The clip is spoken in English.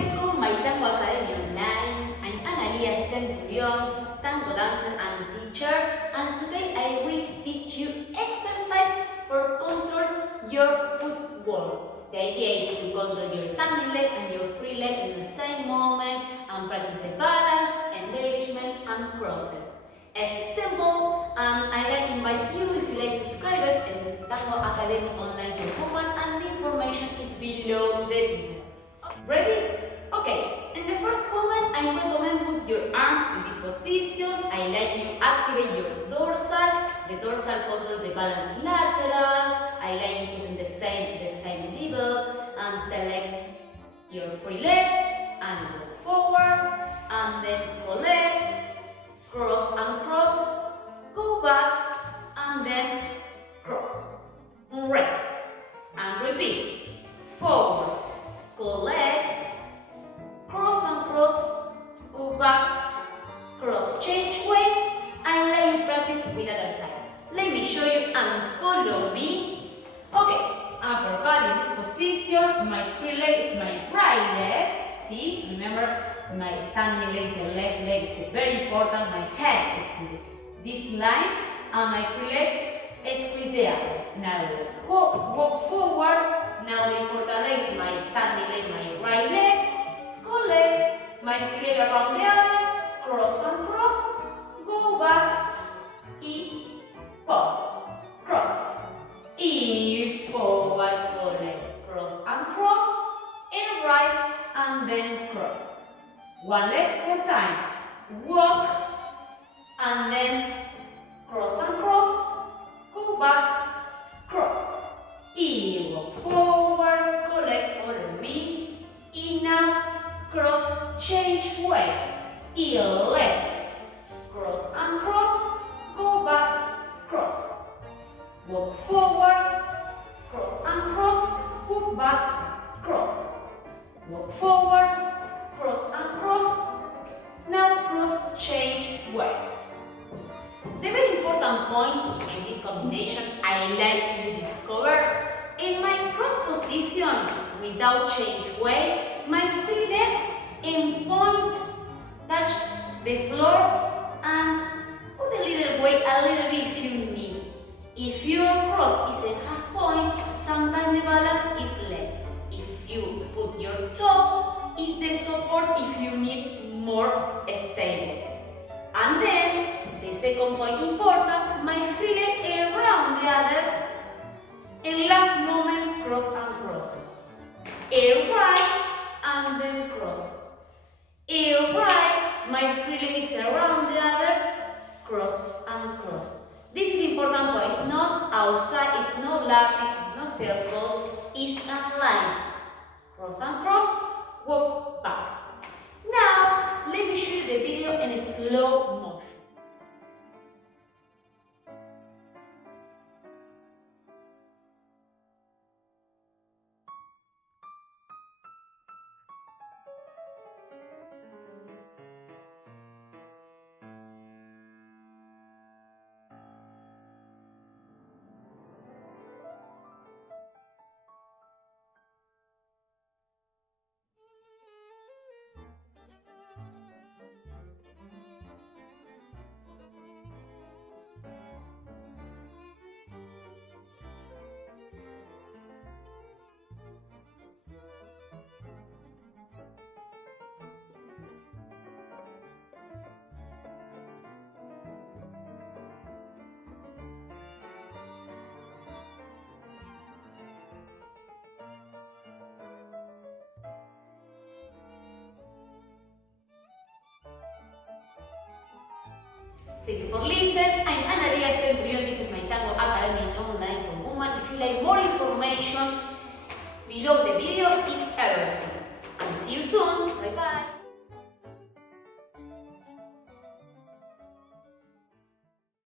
welcome my Tango Academy online. I'm Analía Centurión, tango dancer and teacher, and today I will teach you exercise for control your footwork. The idea is to control your standing leg and your free leg in the same moment and practice the balance, embellishment and crosses. It's simple, and I like to invite you if you like subscribe it in Tango Academy online for women, and the information is below the video. Ready? Okay, in the first moment I recommend put your arms in this position. I like you activate your dorsal. The dorsal control the balance lateral. I like you put in the same level and select your free leg and go forward and then collect, cross and cross, go back and then cross, rest and repeat, forward, collect, cross and cross, go back, cross, change way, and let you practice with the other side. Let me show you and follow me. Okay, upper body in this position, my free leg is my right leg. See, remember my standing leg is the left leg, is very important. My head is in this line, and my free leg squeeze the other. Now walk forward. Now the important leg is my standing leg, my right leg. Collect my free leg around the other. Cross and cross. Go back. E pause. Cross. E forward. Collect. Cross and cross. E right and then cross. One leg more time. Walk and then cross and cross. Go back. Cross. E walk forward. Collect. Follow me. E now cross. Change way. E left. Cross and cross. Go back. Cross. Walk forward. Cross and cross. Go back. Cross. Walk forward. Cross and cross. Now cross, change way. The very important point in this combination I like you discover, in my cross position without change way, my free leg in point touch the floor and put a little weight, a little bit if you need. If your cross is a half point, sometimes the balance is less. If you put your toe, is the support if you need more stable. And then, the second point important, my free leg around the other, in last moment, cross and cross. A right and then cross. A right, my free leg is around the other, cross and cross. This is the important point. It's not outside, it's not lap, it's not circle, it's a line. Cross and cross, walk back. Now, let me show you the video in slow motion. Thank you for listening. I'm Analía Centurión. This is my Tango Academy online for women. If you like more information, below the video is everything. And see you soon. Bye bye.